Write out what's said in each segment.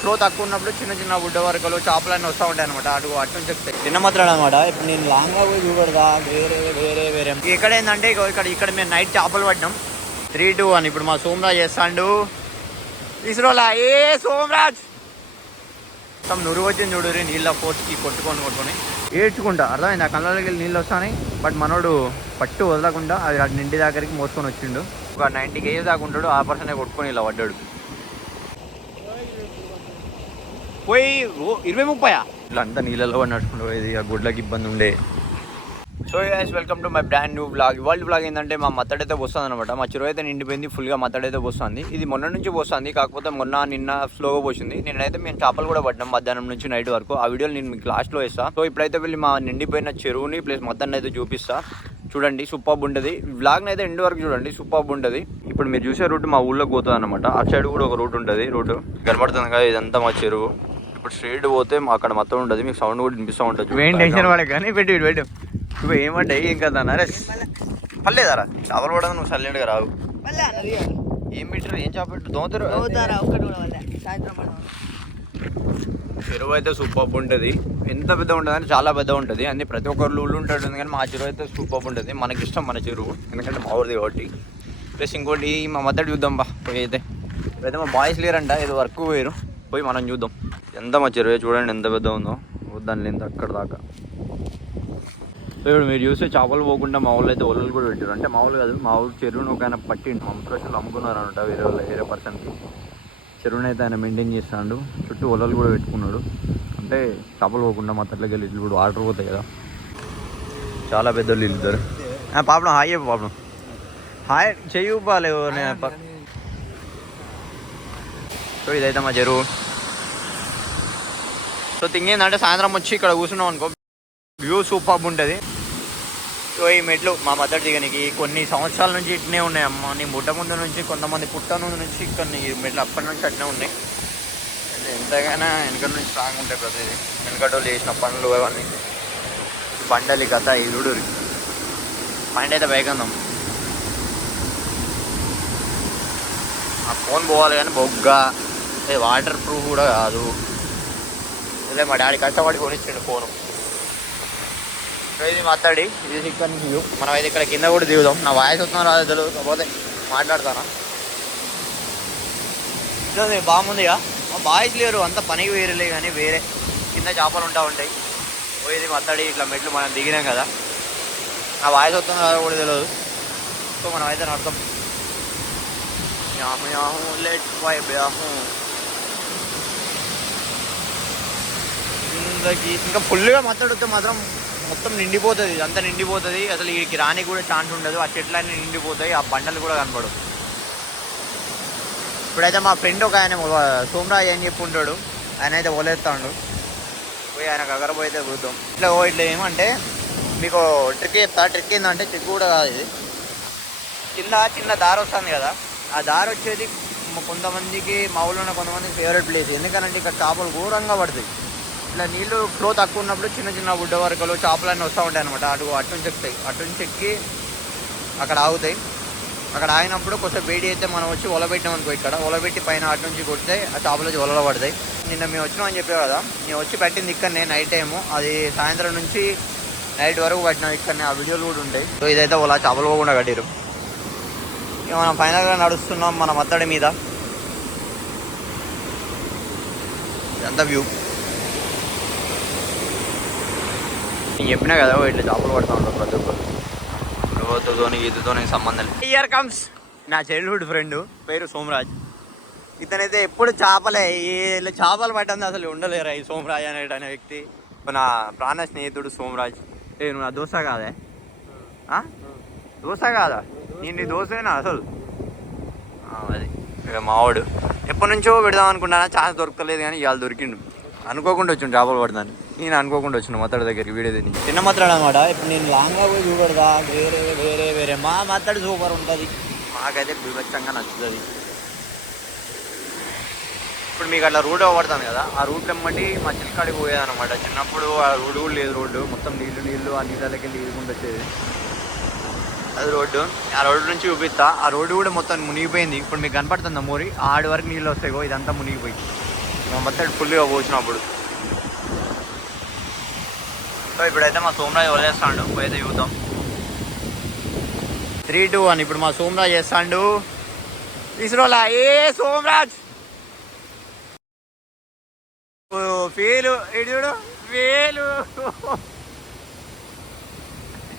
Flow తక్కువ ఉన్నప్పుడు చిన్న చిన్న బుడ్డ వరకలు చేపలన్నీ వస్తూ ఉంటాయి అనమాట. అటు నుంచి చెప్తాయి చిన్న మాత్రం అనమాట. ఇప్పుడు నేను లాంగ్గా పోయి చూడదా వేరే ఇక్కడ ఏంటంటే ఇక్కడ మేము నైట్ చేపలు పడ్డాం 3-2 అని. ఇప్పుడు మా సోమరాజ్ చేస్తాడు ఇస్రోలా. ఏ సోమరాజ్ మొత్తం నురుగు వచ్చింది చూడు నీళ్ళ ఫోర్స్కి కొట్టుకొని ఏడ్చుకుంటా అర్థమైంది. ఆ కళ్ళకి వెళ్ళి నీళ్ళు వస్తాయి. బట్ మనోడు పట్టు వదలకుండా అది నిండి దగ్గరికి మోసుకొని వచ్చిండు. ఒక 90 kg దాకా ఉంటాడు. ఆ పర్సనే కొట్టుకొని ఇలా పడ్డాడు. పోయి 20-30 ఇట్లా అంతా నీళ్ళలో నడుచుకుంటూ పోయేది. ఆ గుడ్లకి ఇబ్బంది ఉండే. So guys welcome to my brand new blog. ఇవాళ బ్లాగ్ ఏంటంటే మా మత్తడైతే వస్తుంది అనమాట. మా చెరువు అయితే నిండిపోయింది ఫుల్గా. మత్తడైతే వస్తుంది. ఇది మొన్న నుంచి పోస్తుంది. కాకపోతే నిన్న స్లోగా పోసింది. నిన్నైతే మేము చేపలు కూడా పడ్డాం మధ్యాహ్నం నుంచి నైట్ వరకు. ఆ వీడియోలు నేను మీకు లాస్ట్లో ఇస్తాను. సో ఇప్పుడైతే వెళ్ళి మా నిండిపోయిన చెరువుని ప్లస్ మొత్తాన్ని అయితే చూపిస్తా. చూడండి సూపర్బ్ ఉంటుంది. వ్లాగ్ని అయితే ఎండ్ వరకు చూడండి, సూపర్బ్ ఉంటుంది. ఇప్పుడు మీరు చూసే రూట్ మా ఊళ్ళోకి పోతుంది అనమాట. ఆ సైడ్ కూడా ఒక రూట్ ఉంటుంది. రూట్ కనబడుతుంది కదా, ఇదంతా మా చెరువు. ఇప్పుడు స్ట్రైట్ పోతే అక్కడ మొత్తం ఉంటుంది. మీకు సౌండ్ కూడా వినిపిస్తూ ఉంటుంది. ఏం టెన్షన్ పడక కానీ పెట్టు నువ్వు ఏమంటాయి ఏం కదా అరే పర్లేదారా చేపలు పడదు. నువ్వు సైలెంట్గా రావు. ఏం పెట్టారు ఏం చేప పెట్టు దోతారు. చెరువు అయితే సూపర్ ఉంటుంది. ఎంత పెద్ద ఉంటుంది అంటే చాలా పెద్ద ఉంటుంది. అన్ని ప్రతి ఒక్కరు ఊళ్ళు ఉంటుంది. కానీ మా చెరువు అయితే సూపర్ ఉంటుంది. మనకి ఇష్టం మన చెరువు, ఎందుకంటే మా ఊరిది కాబట్టి. ప్లస్ ఇంకోటి మా మద్దతు చూద్దాం బా. పోయి అయితే మా బాయ్స్ లేరంట, ఏదో వర్క్ పోయారు. పోయి మనం చూద్దాం. ఎంత మా చెరువు చూడండి ఎంత పెద్ద ఉందో. దాని ఎంత అక్కడ దాకా. సో ఇప్పుడు మీరు చూస్తే చేపలు పోకుండా మా ఊళ్ళు అయితే ఒళ్ళు కూడా పెట్టారు. అంటే మా ఊళ్ళు కాదు, మా ఊళ్ళు చెరువును ఒక ఆయన పట్టిండు. అమ్ముకోసాలు అమ్ముకున్నారు అనమాట వేరే పర్సన్కి. చెరువుని అయితే ఆయన మెయింటైన్ చేస్తాడు. చుట్టూ ఒళ్ళు కూడా పెట్టుకున్నాడు. అంటే చేపలు పోకుండా మా తట్లకి వెళ్ళి ఇప్పుడు వాటర్ పోతాయి కదా. చాలా పెద్దోళ్ళు ఇద్దరు. పాపం హాయ్ చెప్పు. పాపం హాయ్ చెయ్యి బాగాలేవు. సో ఇదైతే మా చెరువు. సో థింగ్ ఏంటంటే సాయంత్రం వచ్చి ఇక్కడ కూర్చున్నాం అనుకో, వ్యూ సూపర్ ఉంటుంది. సో ఈ మెట్లు మా మద్దతు దిగనికి కొన్ని సంవత్సరాల నుంచి ఇట్నే ఉన్నాయమ్మ. నీ పుట్ట ముందు నుంచి, కొంతమంది పుట్ట ముందు నుంచి కొన్ని మెట్లు అప్పటి నుంచి అట్నే ఉన్నాయి. ఎంతగానో వెనకటి నుంచి స్ట్రాంగ్ ఉంటాయి ప్రతిదీ. వెనకటోళ్ళు చేసిన పనులు అవన్నీ బండలి కథ ఈ చూడూరి పంట అయితే పైకందాం. ఆ ఫోన్ పోవాలి కానీ బొగ్గా వాటర్ ప్రూఫ్ కూడా కాదు. ఇదే మా డాడీ కష్టపడి కొనిచ్చాడు ఫోను. ఇది మాట్లాడి ఇది ఇక్కడ నుంచి వ్యూ. మనం అయితే ఇక్కడ కింద కూడా దిగుదాం. నా వాయిస్ వస్తున్నా రాదు తెలియదు, కాకపోతే మాట్లాడతానా. ఇది బాగుందిగా. మా బాయ్స్ లేరు, అంత పనికి వేరేలే కానీ వేరే కింద చేపలు ఉంటాయి. పోయేది మత్తడి ఇట్లా మెట్లు మనం దిగినాం కదా. నా వాయిస్ వస్తుందో రాదో కూడా తెలియదు. సో మనం అయితే నడతాం. ఇంకా ఫుల్గా మత్తడితే మాత్రం మొత్తం నిండిపోతుంది. ఇదంతా నిండిపోతుంది. అసలు వీడికి రాని కూడా ఛాన్స్ ఉండదు. ఆ చెట్లన్నీ నిండిపోతాయి. ఆ బండలు కూడా కనపడవు. ఇప్పుడైతే మా ఫ్రెండ్ ఒక ఆయన సోమరాజ్ అని చెప్పి ఉంటాడు. ఆయన అయితే ఒలేస్తాడు. పోయి ఆయన కగరపోయితే చూద్దాం. ఇట్లా ఏమంటే మీకు ట్రిక్ చెప్తా. ట్రిక్ ఏంటంటే ట్రిక్ కూడా కాదు ఇది. చిన్న దారి వస్తుంది కదా, ఆ దారి వచ్చేది కొంతమందికి మా ఊళ్ళో ఉన్న కొంతమందికి ఫేవరెట్ ప్లేస్. ఎందుకంటే ఇక్కడ చేపలు ఘోరంగా పడతాయి. ఇట్లా నీళ్ళు ఫ్లో తక్కువ ఉన్నప్పుడు చిన్న చిన్న బుడ్డ వరకలు చేపలన్నీ వస్తూ ఉంటాయి అనమాట. అటు నుంచి ఎక్కుతాయి. అటు నుంచి ఎక్కి అక్కడ ఆగుతాయి. అక్కడ ఆగినప్పుడు కొంచెం వేడి అయితే మనం వచ్చి ఒలబెట్టాం అనుకో. ఇక్కడ ఒలబెట్టి పైన అటు నుంచి కొడితే ఆ చేపలు వచ్చి ఒలలో పడతాయి. నిన్న మేము వచ్చినామని చెప్పావు కదా, నేను వచ్చి పెట్టింది ఇక్కడనే నైట్ టైము. అది సాయంత్రం నుంచి నైట్ వరకు పట్టినాం ఇక్కడనే. ఆ వీడియోలు కూడా ఉంటాయి. సో ఇదైతే వాళ్ళ చేపలు పోకుండా కట్టిరు. ఇక మనం ఫైనల్గా నడుస్తున్నాం మన మత్తడి మీద. ఇదంతా వ్యూ. నేను చెప్పినా కదా ఇట్లా చేపలు పడుతూ ఉంటాం ప్రతి ఒక్కరు. లోతుతోని ఈతతోని సంబంధం లేదు. ఇయర్ కమ్స్ నా చైల్డ్హుడ్ ఫ్రెండ్, పేరు సోమరాజ్. ఇతనైతే ఎప్పుడు చేపలే. ఇలా చేపలు పట్టంది అసలు ఉండలేరా ఈ సోమరాజ్ అనే వ్యక్తి. నా ప్రాణ స్నేహితుడు సోమరాజ్. నువ్వు నా దోశ కాదే? దోశ కాదా? నేను నీ దోశేనా అసలు? అది ఇక మావాడు ఎప్పటి నుంచో పెడదాం అనుకున్నానా, ఛాన్స్ దొరకలేదు. కానీ ఇవాళ దొరికిండు. అనుకోకుండా వచ్చిండు చేపలు పడతాను. నేను అనుకోకుండా వచ్చిన మత్తడి దగ్గరికి వీడియో తిని. చిన్న మత్తడు అనమాట. ఇప్పుడు నేను లాంగ్గా పోయి చూడదా వేరే మా మత్తడి సూపర్ ఉంటుంది. మాకైతే వివచ్చంగా నచ్చుతుంది. ఇప్పుడు మీకు అట్లా రూట్ అవ్వబడుతుంది కదా, ఆ రూట్ ఎమ్మటి మా చిలకాడికి పోయేదన్నమాట. చిన్నప్పుడు ఆ రోడ్డు కూడా లేదు. రోడ్డు మొత్తం నీళ్ళు ఆ నీళ్ళకి వెళ్ళి ఈదుకుంటూ వచ్చేది. అది రోడ్డు. ఆ రోడ్డు నుంచి చూపిస్తా. ఆ రోడ్డు కూడా మొత్తం మునిగిపోయింది. ఇప్పుడు మీకు కనపడుతుంది మోరి. ఆడి వరకు నీళ్ళు వస్తాయి. ఇదంతా మునిగిపోయి మా మత్తడి ఫుల్గా పోసినప్పుడు. సో ఇప్పుడైతే మా సోమరాజు వదిలేస్తాడు, పోయితే చూద్దాం. 3, 2, 1. ఇప్పుడు మా సోమరాజు చేస్తాడు ఇస్రోలా. సోమరాజ్ ఫెయిలు, ఇటు చూడు ఫెయిలు.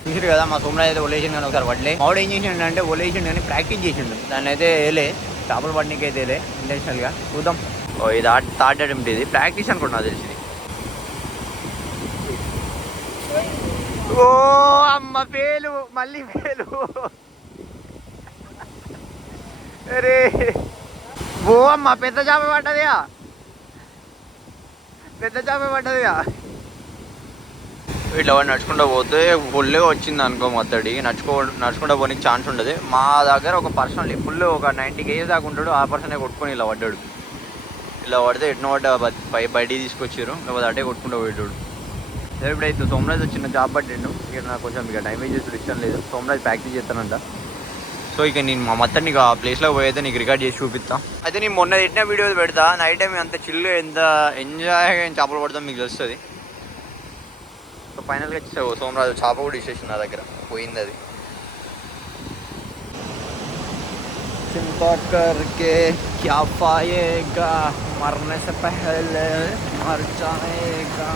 చూసారు కదా మా సోమరాజు అయితే ఒలేసిండు కానీ ఒకసారి పడలే. మావాడు ఏం చేసిండు అంటే ఒలేసిండు కానీ ప్రాక్టీస్ చేసిండు, దాన్ని అయితే వేలే చేపలు పడడానికి అయితే వేలే ఇంటెన్షనల్గా. చూద్దాం. ఇది థర్డ్ అటెంప్ట్, ఇది ప్రాక్టీస్ అనుకుంటున్నా తెలిసింది. ఓ అమ్మ ఫెయిలు, మళ్ళీ ఫెయిలు. అరే ఓ అమ్మ పెద్ద చేప పడ్డదిగా, పెద్ద చేప పడ్డదిగా. ఇట్లా నడుచుకుంటూ పోతే ఫుల్గా వచ్చింది అనుకో మత్తడి, నడుచుకుంటూ పోనీకి ఛాన్స్ ఉండదు. మా దగ్గర ఒక పర్సన్ ఫుల్ ఒక 90 kg దాకా ఉంటాడు, ఆ పర్సనే కొట్టుకొని ఇలా పడ్డాడు. ఇలా పడితే ఎట్నో పడ్డ బయట తీసుకొచ్చారు, లేకపోతే అటే కొట్టుకుంటూ పోయాడు. ఇప్పుడైతే సోమరాజు చిన్న జాబ్ పట్టిండు, ఇక నాకు కొంచెం ఇక టైం వేస్ట్ ఇష్టం లేదు. సోమరాజు ప్రాక్టీస్ చేస్తానంట. సో ఇక నేను మా మొత్తం నీకు ఆ ప్లేస్లో పోయితే నీకు రికార్డ్ చేసి చూపిస్తాను. అయితే నేను మొన్న తిట్టిన వీడియోస్ పెడతా. నైట్ టైం అంత చిల్లు ఎంత ఎంజాయ్గా చేపలు పడతాం మీకు తెలుస్తుంది. సో ఫైనల్గా సోమరాజు చేప కూడా ఇచ్చేసింది నా దగ్గర, పోయింది అది. చింతా కర్కే క్యా పాయేగా మరనే సే పహలే మర్ జాయేగా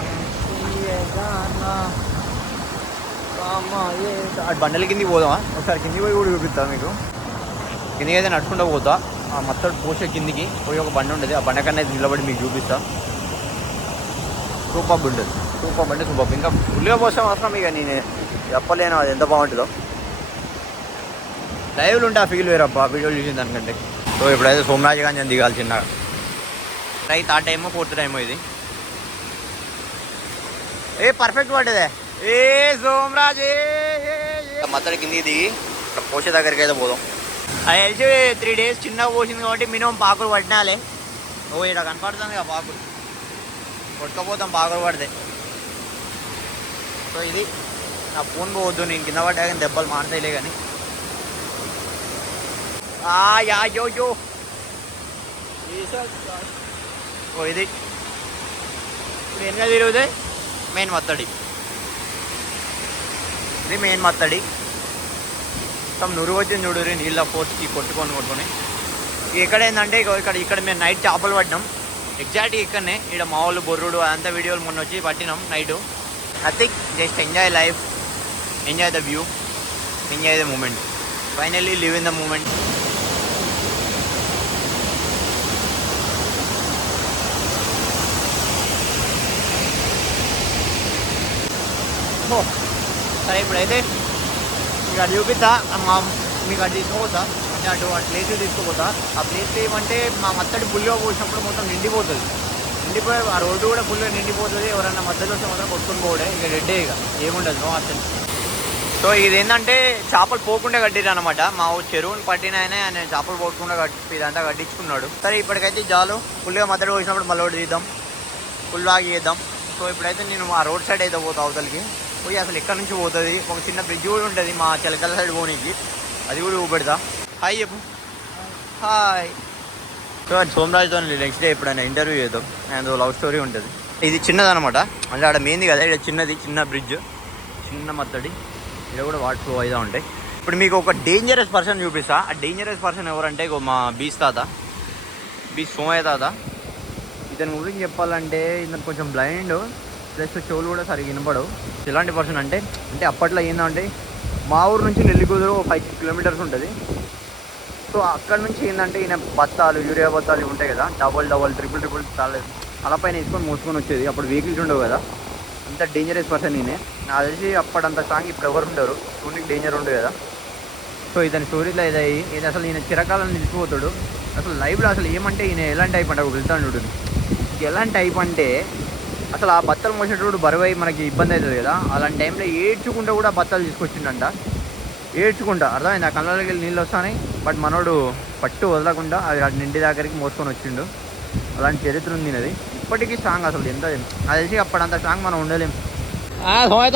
అటు బండల కిందికి పోదామా ఒకసారి? కిందికి పోయి కూడా చూపిస్తా మీకు. కిందికి అయితే నడుచుకుంటూ పోతా. ఆ మత్తడు పోసే కిందికి పోయి ఒక బండి ఉంటుంది, ఆ బండ కన్నా అయితే నిలబడి మీకు చూపిస్తా. సూపర్ ఉంటుంది, సూపర్ అంటే సూపర్. ఇంకా ఫుల్గా పోసాం అవసరం ఇక నేను చెప్పలేను అది ఎంత బాగుంటుందో. లైవ్లు ఉంటే ఆ ఫీల్ వేరబ్బా వీడియోలు చూసిన దానికంటే. సో ఇప్పుడైతే సోమరాజు కానీ దిగాలి చిన్నగా. రైట్ ఆ టైమో 4th టైమో ఇది. పర్ఫెక్ట్ పడ్డదే. సోమరాజు మత్తడి కిందికి దిగి పోసే దగ్గరికి అయితే పోదాం. అది తెలిసి 3 days చిన్నగా పోసింది కాబట్టి మినిమం పాకులు పట్టినాలే. ఇక్కడ కనపడుతుంది కదా పాకులు, కొట్టుకపోతాం పాకులు పడితే. సో ఇది నా ఫోన్ పోవద్దు, నేను కింద పడ్డా కానీ దెబ్బలు మారుతాయిలే కానీ. యో ఓ ఇది ఇప్పుడు ఎన్నో తిరుగుతాయి. మెయిన్ మత్తడి ఇది, మెయిన్ మత్తడి. మొత్తం నురుగు వచ్చింది చూడు నీళ్ళ ఫోర్స్కి కొట్టుకొని. ఇక్కడ ఏంటంటే ఇక్కడ మేము నైట్ చేపలు పట్టినాం ఎగ్జాక్ట్గా ఇక్కడనే. ఇక్కడ మా వాళ్ళు బొర్రుడు అదంతా వీడియోలు మొన్న వచ్చి పట్టినాం night. Nothing, just enjoy life, enjoy the view, enjoy the moment. Finally live in the moment. సరే ఇప్పుడైతే మీకు అటు చూపిస్తా, మీకు అటు తీసుకుపోతా, అంటే అటు ప్లేస్ తీసుకుపోతా. ఆ ప్లేస్ ఏమంటే మా మత్తడి ఫుల్గా పోసినప్పుడు మొత్తం నిండిపోతుంది. నిండిపోయి ఆ రోడ్డు కూడా ఫుల్గా నిండిపోతుంది. ఎవరన్నా మధ్యలో వస్తే మాత్రం కొట్టుకుని పోవడే, ఇక రెడ్డే ఇక ఏముండదు, నో అర్థం. సో ఇది ఏంటంటే చేపలు పోకుండా కట్టిరు అనమాట. మా చెరువుని పట్టిన ఆయన చేపలు పోకుండా ఇదంతా కట్టించుకున్నాడు. సరే ఇప్పటికైతే జాలు ఫుల్గా మత్తడి పోసినప్పుడు మళ్ళీ ఒకటి తీద్దాం, ఫుల్ బాగా చేద్దాం. సో ఇప్పుడైతే నేను ఆ రోడ్ సైడ్ అయితే పోతా, అవతలకి పోయి అసలు ఎక్కడి నుంచి పోతుంది. ఒక చిన్న బ్రిడ్జ్ కూడా ఉంటుంది మా చిలకల సైడ్ పోనీకి, అది కూడా చూపెడతా. హాయ్ చెప్పు. హాయ్. సో సోమరాజుతో నెక్స్ట్ డే ఎప్పుడైనా ఇంటర్వ్యూ చేద్దాం, అండ్ లవ్ స్టోరీ ఉంటుంది. ఇది చిన్నదనమాట, అంటే ఆడ మెయిన్ది కదా, ఇక్కడ చిన్న బ్రిడ్జ్, చిన్న మత్తడి. ఇక్కడ కూడా వాటర్ ఫ్లో అయితే ఉంటాయి. ఇప్పుడు మీకు ఒక డేంజరస్ పర్సన్ చూపిస్తా. ఆ డేంజరస్ పర్సన్ ఎవరంటే మా బీచ్ సోమయ్య తాత. ఇతని గురించి చెప్పాలంటే ఇతను కొంచెం బ్లైండ్, ప్లస్ చెవులు కూడా సరిగ్గా వినపడవు. ఎలాంటి పర్సన్ అంటే అప్పట్లో ఏంటంటే మా ఊరు నుంచి నెల్లికూదురు 5 kilometers ఉంటుంది. సో అక్కడ నుంచి ఏంటంటే ఈయన బత్తాలు, యూరియా బత్తాలు ఉంటాయి కదా, డబల్ ట్రిపుల్ అలా పైన వేసుకొని మోసుకొని వచ్చేది. అప్పుడు వెహికల్స్ ఉండవు కదా. అంత డేంజరస్ పర్సన్ ఈయన. నాకు తెలిసి అప్పుడంత స్ట్రాంగ్ ఇప్పుడు ఎవరు ఉండరు, చూడడానికి డేంజర్ ఉండదు కదా. సో ఇతని స్టోరీలో ఇది అసలు ఈయన చిరకాలను నిలిచిపోతాడు. అసలు లైవ్లో అసలు ఏమంటే ఈయన ఎలాంటి టైప్ అంటే వెళ్తాను చూడు, ఎలాంటి టైప్ అంటే అసలు ఆ బత్తలు మోసేటప్పుడు బరువై మనకి ఇబ్బంది అవుతుంది కదా, అలాంటి టైంలో ఏడ్చుకుంటూ కూడా బత్తలు తీసుకొచ్చిండంట. ఏడ్చుకుంటా, అర్థమైంది. ఆ కళ్ళకి వెళ్ళి నీళ్ళు వస్తాయి, బట్ మనోడు పట్టు వదలకుండా అది నిండి దగ్గరికి మోసుకొని వచ్చిండు. అలాంటి చరిత్ర ఉంది అది. ఇప్పటికీ స్ట్రాంగ్ అసలు ఎంత అది తెలిసి అప్పుడంత స్ట్రాంగ్ మనం ఉండలేం. సోమయ్య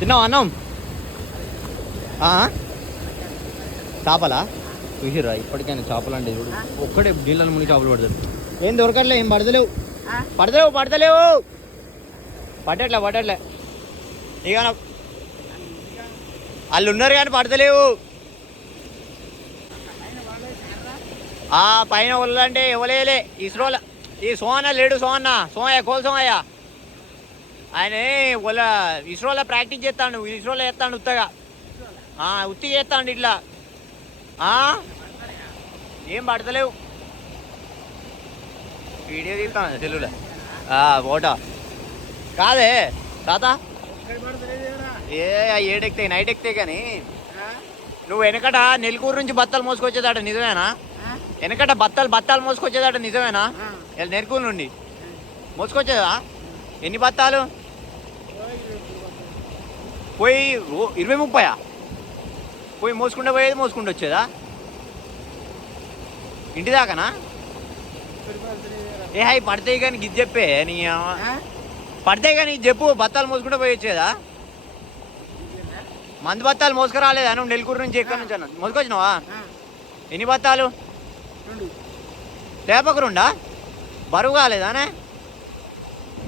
తిన్నావు అన్నం? చేపలా చూసిరా? ఇప్పటికైనా చేపలు అంటే చూడు, ఒక్కడే నీళ్ళని మునిగి చేపలు పడుతుంది. ఏం దొరకట్లే, ఏం పడతలేవు పట్టట్లే ఇక వాళ్ళు ఉన్నారు కానీ పడతలేవు. పైన వాళ్ళంటే ఇవ్వలేలే. ఇస్రోలో ఈ సోమన్న లేడు, సోమయ్య కోల్ సోమయ్య ఆయన వాళ్ళ ఇస్రోలో ప్రాక్టీస్ చేస్తాడు, ఇస్రోలో చేస్తాడు ఉత్తగా, ఉత్తి చేస్తాడు ఇట్లా. ఏం పడతలేవు. వీడియో తీస్తాను తెలుగులో ఫోటో కాదే తాత. ఏడెక్తాయి నైట్ ఎక్కుతాయి కానీ నువ్వు వెనకట నెల్లూరు నుంచి బత్తాలు మోసుకొచ్చేదాట నిజమేనా? వెనకట బత్తాలు మోసుకొచ్చేదాట నిజమేనా? నెల్లూరు నుండి మోసుకొచ్చేదా? ఎన్ని బత్తాలు పోయి 20-30 పోయి మోసుకుంటూ పోయేది, మోసుకుంటూ వచ్చేదా ఇంటి దాకానా? హాయ్ పడతాయి కానీ ఇది చెప్పే నీ పడతాయి కానీ ఇది చెప్పు. బత్తాలు మోసుకుంటూ పోయి వచ్చేదా? మంది బత్తాలు మోసుకురాలేదా నువ్వు నెల్లూరు నుంచి? ఎక్కడి నుంచి అన్న మోసుకొచ్చినావా? ఎన్ని బత్తాలు? లేపకరుండా బరువు కాలేదానే?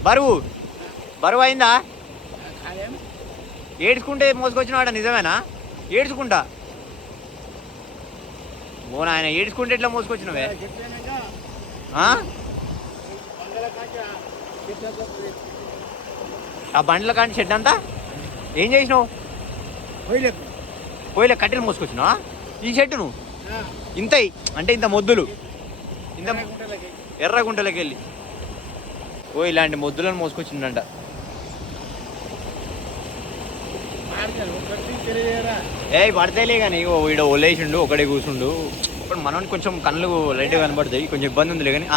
బరువు అయిందా? ఏడ్చుకుంటే మోసుకొచ్చినావాడ నిజమేనా? ఏడ్చుకుంటా ఓ నాయన, ఏడ్చుకుంటే ఎట్లా మోసుకొచ్చినవే? ఆ బండ్ల కానీ షెడ్ అంతా ఏం చేసినావు? పోయిలే కట్టెలు మోసుకొచ్చినావా ఈ షెడ్ నువ్వు? ఇంతయి అంటే ఇంత మొద్దులు, ఇంత ఎర్రగుంటలోకి వెళ్ళి ఇలాంటి మొద్దులను మోసుకొచ్చిండంట. పడతాయిలే కానీ వీడు ఒలేసిండు, ఒకడే కూర్చుండు. ఇప్పుడు మనం కొంచెం కళ్ళు లైట్గా కనబడతాయి, కొంచెం ఇబ్బంది ఉందిలే కానీ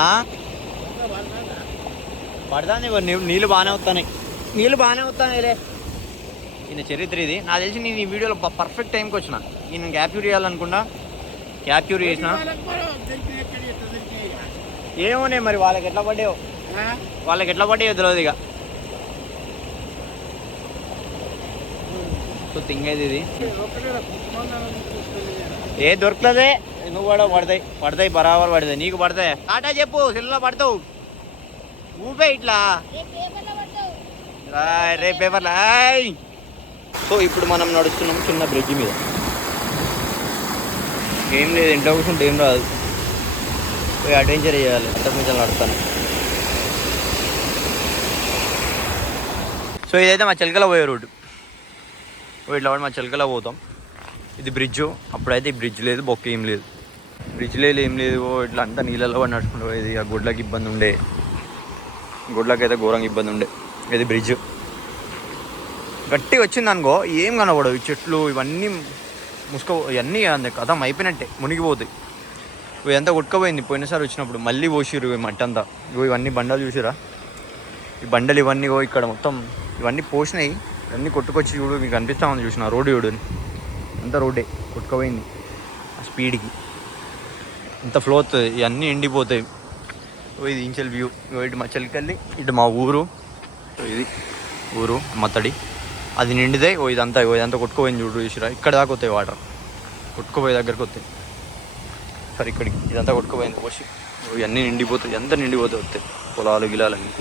పడతానే. నీళ్ళు బాగానే వస్తాయిలే. ఈయన చరిత్ర ఇది. నాకు తెలిసి నేను ఈ వీడియోలో పర్ఫెక్ట్ టైంకి వచ్చిన. నేను క్యాప్చూర్ చేయాలనుకున్నా, క్యాప్చూర్ చేసిన. ఏమోనే మరి వాళ్ళకి ఎట్లా పడ్డాయో తెలియదు ఇక. సో థింగ్ అయితే ఇది దొరకలేదే. నువ్వు కూడా పడతాయి బరాబర్ పడతాయి, నీకు పడతాయి. టాటా చెప్పు, సెల్లో పడతావు. ఊపే ఇట్లా రే పేపర్లా. సో ఇప్పుడు మనం నడుస్తున్నాం చిన్న బ్రిడ్జ్ మీద. ఏం లేదు, ఇంట్లో కూర్చుంటే ఏం రాదు, పోయి అడ్వెంచర్ చేయాలి. అంతకుమించి నడుస్తాను. సో ఇదైతే మా చిలకల పోయే రోడ్డు. ఇట్లా మా చిలకల పోతాం. ఇది బ్రిడ్జ్. అప్పుడైతే ఈ బ్రిడ్జ్ లేదు, బొక్క ఏం లేదు, బ్రిడ్జ్ ఏం లేదు. ఇట్లా అంతా నీళ్ళలో పడి నడుచుకుంటూ పోయేది. ఆ గుడ్లకి ఇబ్బంది ఉండే, గుడ్లకైతే ఘోరంగా ఇబ్బంది ఉండే. ఇది బ్రిడ్జ్ గట్టిగా వచ్చింది అనుకో ఏం కనబడవు. ఈ చెట్లు ఇవన్నీ ఇవన్నీ కథం అయిపోయినట్టే, మునిగిపోతాయి. ఇదంతా కొట్టుకుపోయింది పోయినసారి వచ్చినప్పుడు. మళ్ళీ పోసిరు మట్టి అంతా. ఇవన్నీ బండలు చూసిరా, ఈ బండలు ఇవన్నీ ఇక్కడ మొత్తం ఇవన్నీ పోసినాయి. ఇవన్నీ కొట్టుకొచ్చి చూడు, మీకు అనిపిస్తా ఉంది చూసిన రోడ్డు చూడు, అంతా రోడ్డే కొట్టుకుపోయింది ఆ స్పీడ్కి. ఇంత ఫ్లో అవుతుంది, ఇవన్నీ ఎండిపోతాయి. ఇది ఇంచెల్ వ్యూ. ఇటు మా చెలికల్లి, ఇటు మా ఊరు. ఇది ఊరు మత్తడి. అది నిండిదే. ఇదంతా కొట్టుకుపోయింది చూడు చూసిరా. ఇక్కడ దాకా వస్తాయి వాటర్, కొట్టుకుపోయే దగ్గరకు వస్తాయి. సరే ఇక్కడికి ఇదంతా కొట్టుకుపోయింది పోసి ఇవన్నీ నిండిపోతాయి. ఎంత నిండిపోతాయి వస్తాయి పొలాలు గిలాలన్నీ.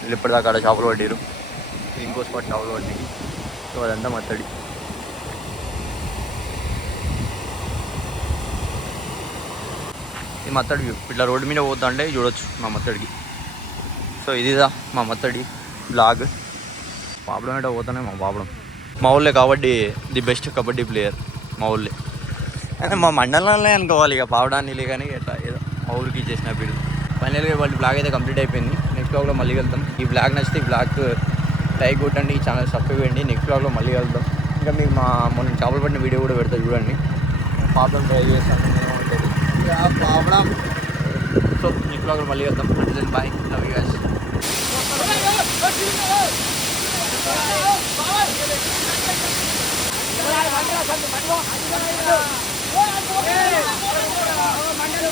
వీళ్ళు ఇప్పటిదాకా ఆడ చేపలు పట్టిరు, ఇంకో స్పాట్ చేపలు పట్టి. సో అదంతా మత్తడి. ఈ మత్తడి వ్యూ. ఇట్లా రోడ్డు మీద పోతా అంటే చూడొచ్చు మా మత్తడికి. సో ఇదిదా మా మత్తడి బ్లాగ్. పాపడం ఏంటో పోతానే మా పాపడం. మా ఊళ్ళే kabaddi the best kabaddi player మా ఊళ్ళే. అంటే మా మండలంలో అనుకోవాలి ఇక పావడాన్ని కానీ ఎట్లా ఏదో మా ఊరికి ఇచ్చేసిన బిల్లు. ఫైనల్గా వాళ్ళ బ్లాగ్ అయితే కంప్లీట్ అయిపోయింది. నెక్స్ట్ బ్లాగ్లో మళ్ళీ వెళ్తాం. ఈ బ్లాగ్ నచ్చితే ఈ బ్లాగ్ లైక్ కొట్టండి, ఈ ఛానల్ సబ్స్క్రైబ్ చేయండి. నెక్స్ట్ బ్లాగ్లో మళ్ళీ వెళ్తాం. ఇంకా మీకు మొన్న చేపలు పట్టిన వీడియో కూడా పెడతా చూడండి. పాపడం ట్రై చేస్తాను పాపడం. సో నెక్స్ట్ బ్లాగ్లో మళ్ళీ వెళ్తాం. అంటే బాయ్, లవ్ యూ గైస్. మండలి